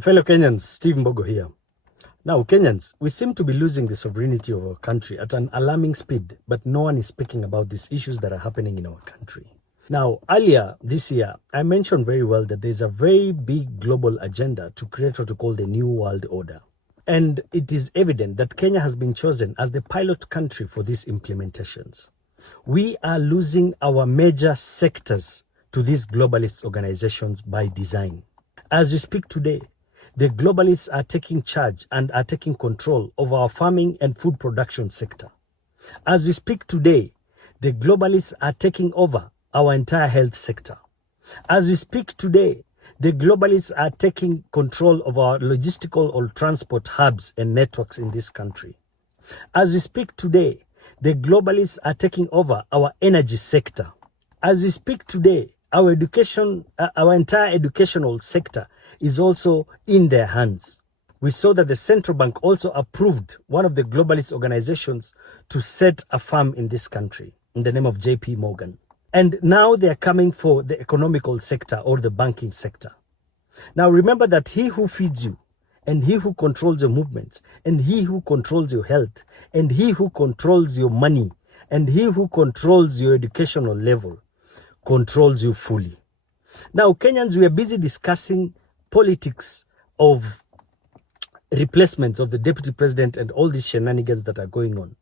Fellow Kenyans, Steve Mbogo here. Now, Kenyans, we seem to be losing the sovereignty of our country at an alarming speed, but no one is speaking about these issues that are happening in our country. Now, earlier this year, I mentioned very well that there's a very big global agenda to create what we call the New World Order. And it is evident that Kenya has been chosen as the pilot country for these implementations. We are losing our major sectors to these globalist organizations by design. As we speak today, the globalists are taking charge and are taking control of our farming and food production sector. As we speak today, the globalists are taking over our entire health sector. As we speak today, the globalists are taking control of our logistical or transport hubs and networks in this country. As we speak today, the globalists are taking over our energy sector. As we speak today, our entire educational sector is also in their hands. We saw that the central bank also approved one of the globalist organizations to set a farm in this country in the name of JP Morgan. And now they are coming for the economical sector or the banking sector. Now remember that he who feeds you and he who controls your movements and he who controls your health and he who controls your money and he who controls your educational level controls you fully. Now, Kenyans, we are busy discussing politics of replacements of the deputy president and all these shenanigans that are going on.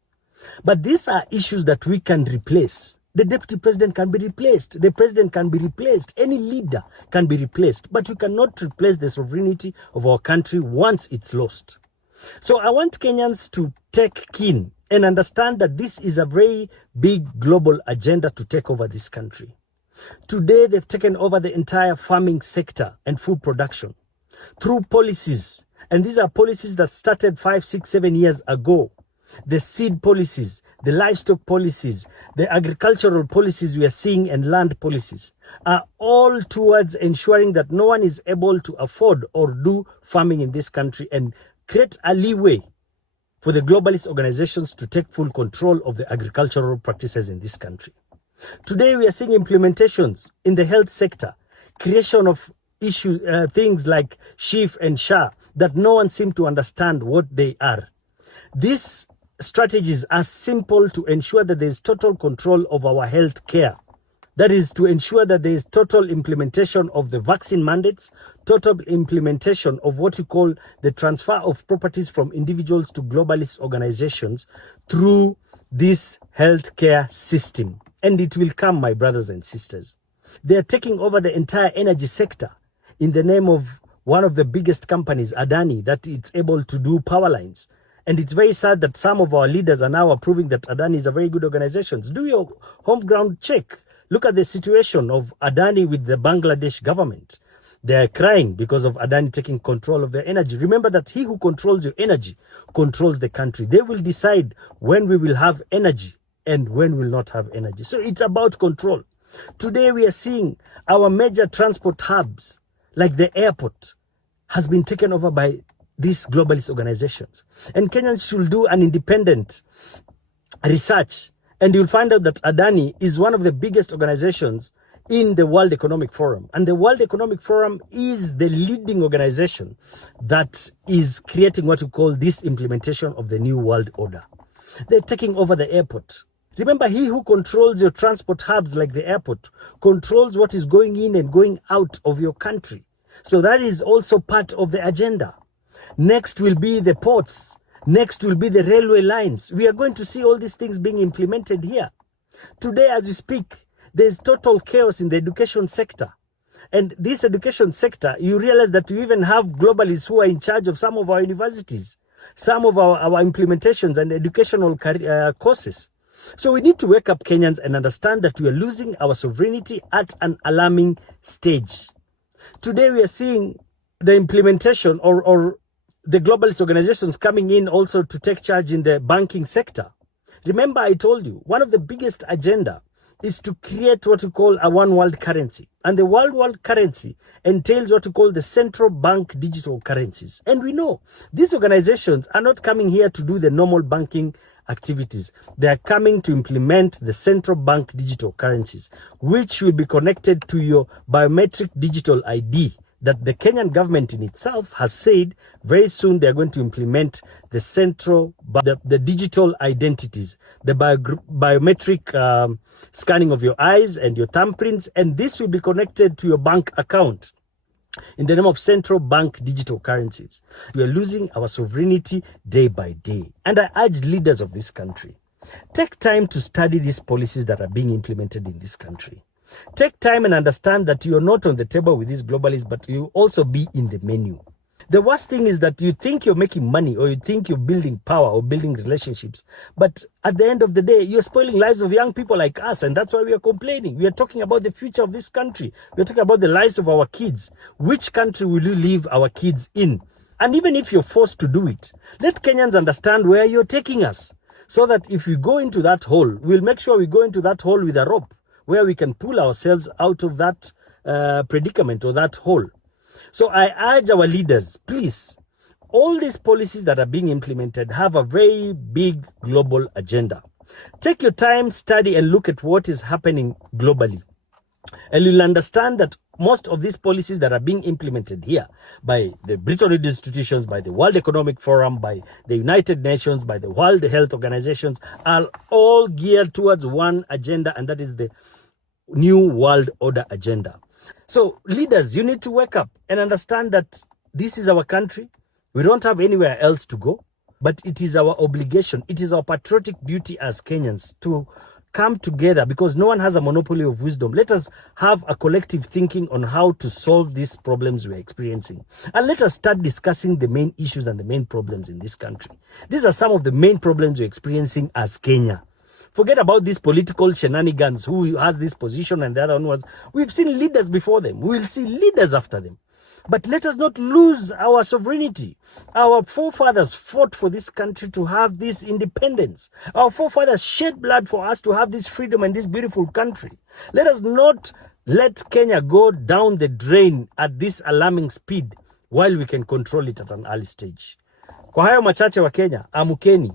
But these are issues that we can replace. The deputy president can be replaced. The president can be replaced. Any leader can be replaced. But we cannot replace the sovereignty of our country once it's lost. So I want Kenyans to take keen and understand that this is a very big global agenda to take over this country. Today, they've taken over the entire farming sector and food production through policies. And these are policies that started 5, 6, 7 years ago. The seed policies, the livestock policies, the agricultural policies we are seeing and land policies are all towards ensuring that no one is able to afford or do farming in this country and create a leeway for the globalist organizations to take full control of the agricultural practices in this country. Today, we are seeing implementations in the health sector, creation of things like SHIF and SHA that no one seems to understand what they are. These strategies are simple to ensure that there is total control of our health care. That is to ensure that there is total implementation of the vaccine mandates, total implementation of what you call the transfer of properties from individuals to globalist organizations through this healthcare system. And it will come, my brothers and sisters. They are taking over the entire energy sector in the name of one of the biggest companies, Adani, that it's able to do power lines. And it's very sad that some of our leaders are now approving that Adani is a very good organization. Do your home ground check. Look at the situation of Adani with the Bangladesh government. They are crying because of Adani taking control of their energy. Remember that he who controls your energy controls the country. They will decide when we will have energy and when we will not have energy. So it's about control. Today we are seeing our major transport hubs, like the airport, has been taken over by these globalist organizations. And Kenyans should do an independent research, and you'll find out that Adani is one of the biggest organizations in the World Economic Forum. And the World Economic Forum is the leading organization that is creating what you call this implementation of the New World Order. They're taking over the airport. Remember, he who controls your transport hubs like the airport controls what is going in and going out of your country. So that is also part of the agenda. Next will be the ports. Next will be the railway lines. We are going to see all these things being implemented here. Today, as we speak, there's total chaos in the education sector. And this education sector, you realize that we even have globalists who are in charge of some of our universities, some of our implementations and educational courses. So we need to wake up, Kenyans, and understand that we are losing our sovereignty at an alarming stage. Today we are seeing the implementation or the globalist organizations coming in also to take charge in the banking sector. Remember, I told you, one of the biggest agenda is to create what we call a one world currency. And the world currency entails what we call the central bank digital currencies. And we know these organizations are not coming here to do the normal banking activities. They are coming to implement the central bank digital currencies, which will be connected to your biometric digital ID that the Kenyan government in itself has said very soon they're going to implement the the digital identities, the biometric scanning of your eyes and your thumbprints, and this will be connected to your bank account in the name of central bank digital currencies. We are losing our sovereignty day by day. And I urge leaders of this country, take time to study these policies that are being implemented in this country. Take time and understand that you're not on the table with these globalists, but you also be in the menu. The worst thing is that you think you're making money, or you think you're building power or building relationships, but at the end of the day, you're spoiling lives of young people like us, and that's why we are complaining. We are talking about the future of this country. We're talking about the lives of our kids. Which country will you leave our kids in? And even if you're forced to do it, let Kenyans understand where you're taking us, so that if we go into that hole, we'll make sure we go into that hole with a rope, where we can pull ourselves out of that predicament or that hole. So I urge our leaders, please, all these policies that are being implemented have a very big global agenda. Take your time, study, and look at what is happening globally. And you'll understand that most of these policies that are being implemented here by the Bretton Woods institutions, by the World Economic Forum, by the United Nations, by the World Health Organizations, are all geared towards one agenda, and that is the New World Order agenda. So leaders, you need to wake up and understand that this is our country. We don't have anywhere else to go, but it is our obligation. It is our patriotic duty as Kenyans to come together, because no one has a monopoly of wisdom. Let us have a collective thinking on how to solve these problems we're experiencing. And let us start discussing the main issues and the main problems in this country. These are some of the main problems we're experiencing as Kenya. Forget about these political shenanigans, who has this position and the other one was. We've seen leaders before them. We will see leaders after them. But let us not lose our sovereignty. Our forefathers fought for this country to have this independence. Our forefathers shed blood for us to have this freedom and this beautiful country. Let us not let Kenya go down the drain at this alarming speed while we can control it at an early stage. Kwa hayo machache wa Kenya, amukeni.